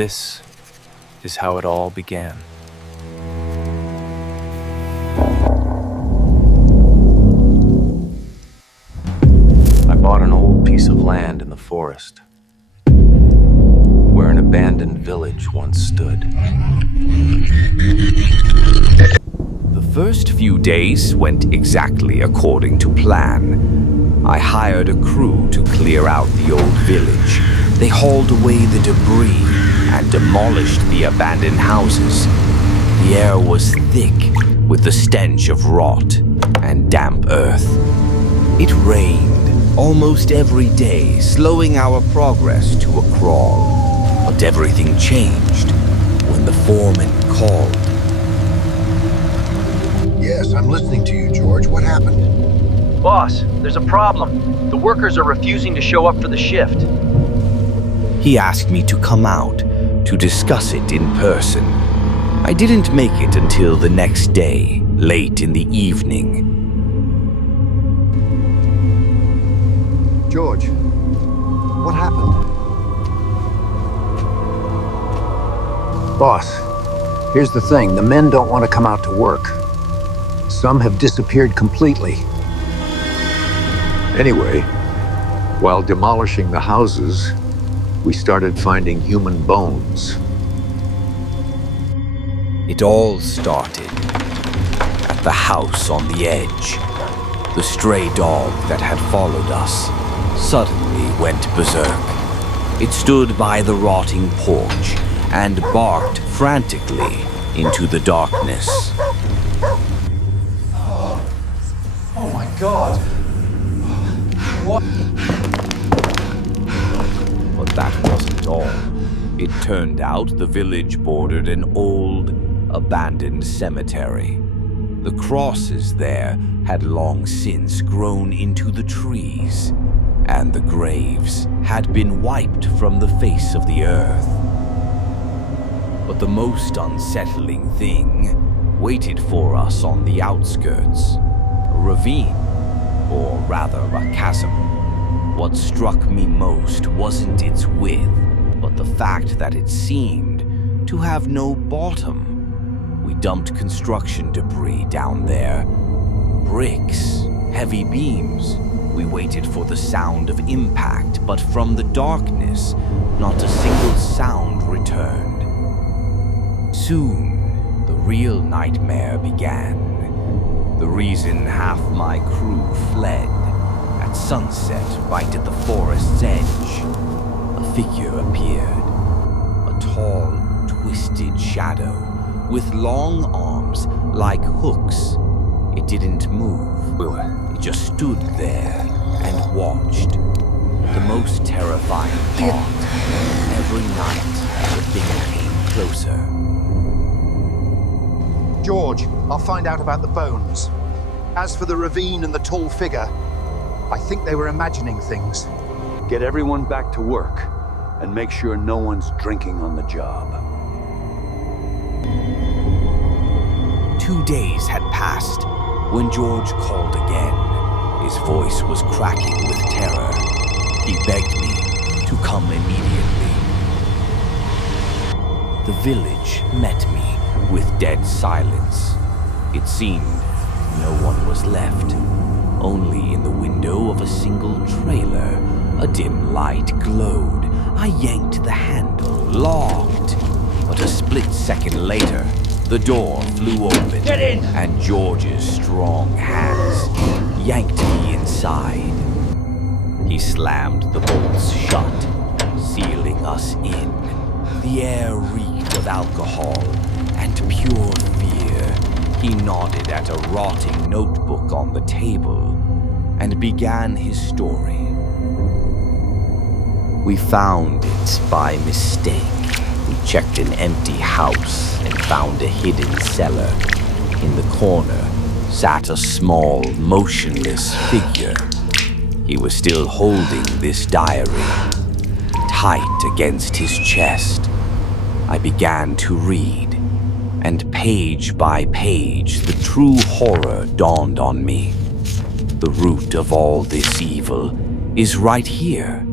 This is how it all began. I bought an old piece of land in the forest, where an abandoned village once stood. The first few days went exactly according to plan. I hired a crew to clear out the old village. They hauled away the debris and demolished the abandoned houses. The air was thick with the stench of rot and damp earth. It rained almost every day, slowing our progress to a crawl. But everything changed when the foreman called. Yes, I'm listening to you, George. What happened? Boss, there's a problem. The workers are refusing to show up for the shift. He asked me to come out to discuss it in person. I didn't make it until the next day, late in the evening. George, what happened? Boss, here's the thing. The men don't want to come out to work. Some have disappeared completely. Anyway, while demolishing the houses, we started finding human bones. It all started at the house on the edge. The stray dog that had followed us suddenly went berserk. It stood by the rotting porch and barked frantically into the darkness. Oh my God! What? But that wasn't all. It turned out the village bordered an old, abandoned cemetery. The crosses there had long since grown into the trees, and the graves had been wiped from the face of the earth. But the most unsettling thing waited for us on the outskirts. A ravine, or rather a chasm. What struck me most wasn't its width, but the fact that it seemed to have no bottom. We dumped construction debris down there. Bricks, heavy beams. We waited for the sound of impact, but from the darkness, not a single sound returned. Soon, the real nightmare began. The reason half my crew fled. At sunset, right at the forest's edge, a figure appeared. A tall, twisted shadow with long arms like hooks. It didn't move. It just stood there and watched. The most terrifying part. Every night, the thing came closer. George, I'll find out about the bones. As for the ravine and the tall figure, I think they were imagining things. Get everyone back to work, and make sure no one's drinking on the job. 2 days had passed when George called again. His voice was cracking with terror. He begged me to come immediately. The village met me with dead silence. It seemed no one was left. Only in the window of a single trailer, a dim light glowed. I yanked the handle, locked. But a split second later, the door flew open. Get in! And George's strong hands yanked me inside. He slammed the bolts shut, sealing us in. The air reeked of alcohol and pure fear. He nodded at a rotting notebook on the table and began his story. We found it by mistake. We checked an empty house and found a hidden cellar. In the corner sat a small, motionless figure. He was still holding this diary, tight against his chest. I began to read. And page by page, the true horror dawned on me. The root of all this evil is right here,